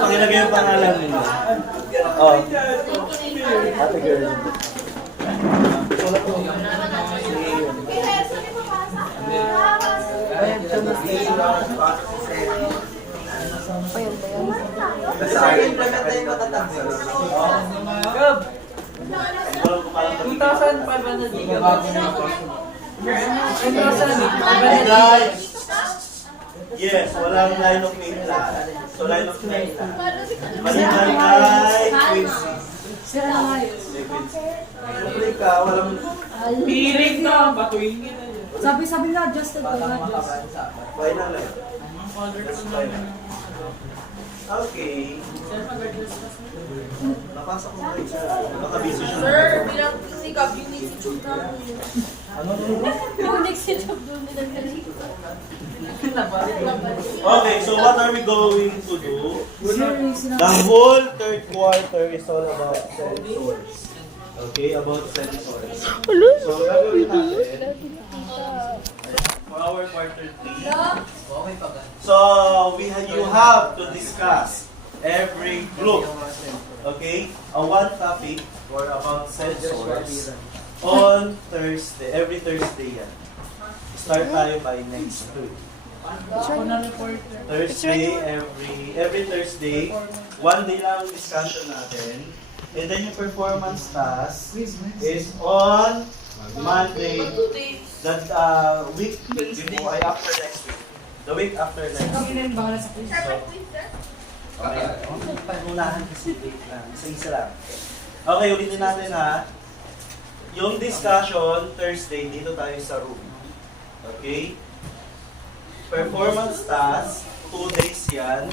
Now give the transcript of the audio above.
Pakilagay yung pangalan nila. Oh. Ate girl. Gab! 2,500 gigabytes. Guys! Yes, walang line of main lang. So line of main lang. Malitan kay Quincy. Quincy ka, walang... Piling na, batuin kita. Sabi na, adjusted ko na. Why na lang? Okay. Napasok mo rin siya. Nakabisi siya. Sir, bilang si Gab, yung YouTube na. Ano? Yung next YouTube doon nila Okay, so what are we going to do? The whole third quarter is all about sensors. Okay, about sensors. So, gagawin natin for our quarter 3. So, you have to discuss every group, okay, one topic or about sensors on Thursday, every Thursday yan. Start tayo by next week. Thursday, every Thursday, one day lang ang discussion natin. And then yung performance task is on Monday, that week before, after next week. The week after next week. So, okay. Panunahan kasi wait lang. Isa-isa lang. Okay, ulitin natin ha. Yung discussion, Thursday, dito tayo sa room. Okay? Performance task, 2 days yan.